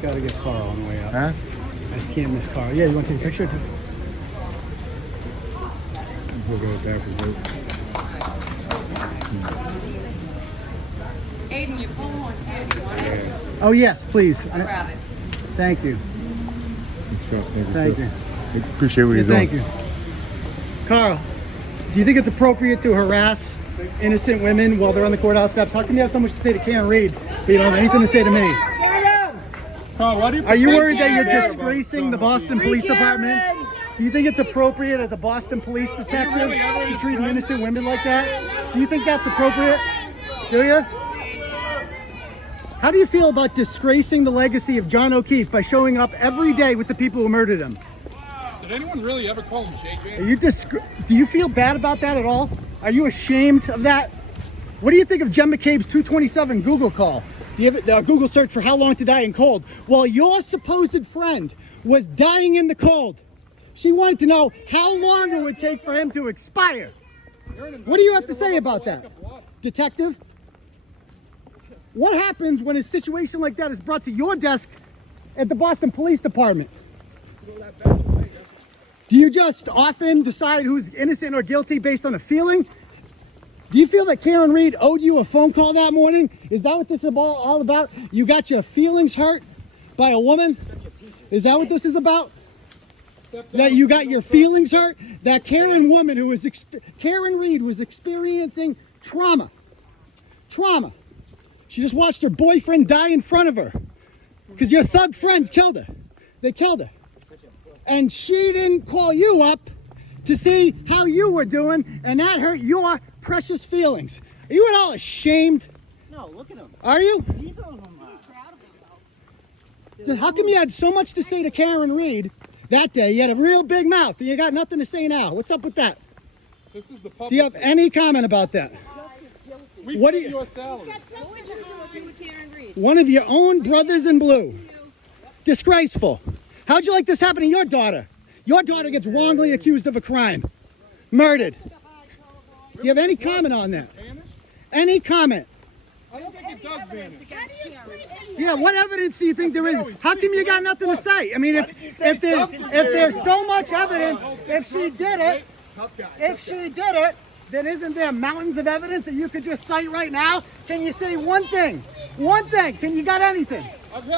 just got to get Karl on the way up. Huh? I just can't miss Karl. Yeah, you want to take a picture? We'll go back. Aiden, your phone on too. You want it? Oh, yes, please. I'll grab it. Thank you. Thank you. Appreciate what you're doing. Thank you. Karl, do you think it's appropriate to harass innocent women while they're on the courthouse steps? How come you have so much to say to Karen Reed, but you don't have anything to say to me? Karl, why do you Are you worried that you're disgracing the Boston Police Department? Do you think it's appropriate as a Boston police detective to treat innocent women like that? Do you think that's appropriate? Do you? How do you feel about disgracing the legacy of John O'Keefe by showing up every day with the people who murdered him? Did anyone really ever call him JJ? Are you do you feel bad about that at all? Are you ashamed of that? What do you think of Jen McCabe's 227 Google call? Do you have a Google search for how long to die in cold? Well, your supposed friend was dying in the cold. She wanted to know how long it would take for him to expire. What do you have to say about that, detective? What happens when a situation like that is brought to your desk at the Boston Police Department? Do you just often decide who's innocent or guilty based on a feeling? Do you feel that Karen Reed owed you a phone call that morning? Is that what this is all about? You got your feelings hurt by a woman? Is that what this is about? That you got your feelings hurt? That Karen woman who was, Karen Reed was experiencing trauma. Trauma. She just watched her boyfriend die in front of her because your thug friends killed her. They killed her. And she didn't call you up to see how you were doing, and that hurt your precious feelings. Are you at all ashamed? No, look at him. Are you? He's proud of him. How come you had so much to say to Karen Reed that day? You had a real big mouth, and you got nothing to say now. What's up with that? This is the public. Do you have any comment about that? We What pay do you- your salary. What would you do if you were Karen Reed? One of your own brothers in blue. Disgraceful. How'd you like this happen to your daughter? Your daughter gets wrongly accused of a crime. Murdered. Do you have any comment on that? Vanish? Any comment? I don't think it does vanish. Yeah, what evidence do you think there is? How come you got nothing to say? I mean, if there's so much evidence, if she did it, then isn't there mountains of evidence that you could just cite right now? Can you say one thing? One thing. Can you got anything?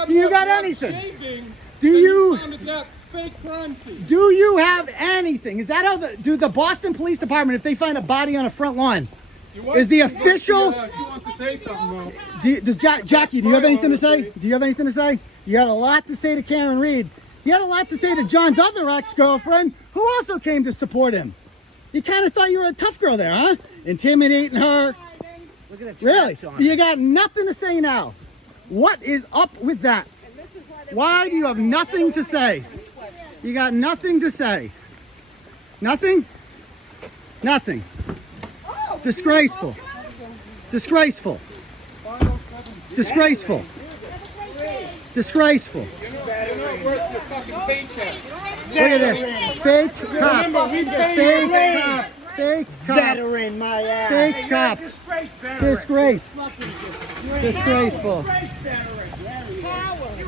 Do you got anything? Do you have anything? Is that how do the Boston Police Department, if they find a body on a front lawn, is the official? She wants to say something though. Does Jackie, do you have anything to say? Do you have anything to say? You had a lot to say to Karen Reed. You had a lot to say to John's other ex-girlfriend, who also came to support him. You kind of thought you were a tough girl there, huh? Intimidating her. Look at the Really? tracks on him. You got nothing to say now. What is up with that? Why do you have nothing to say? You got nothing to say. Nothing? Nothing. Disgraceful. Disgraceful. Disgraceful. Disgraceful. You're not worth your fucking paycheck. Look at this. Fake cop. Remember, we pay Fake you. cop. Fake cop. Veteran, my ass. Fake cop. Disgrace. Disgraceful.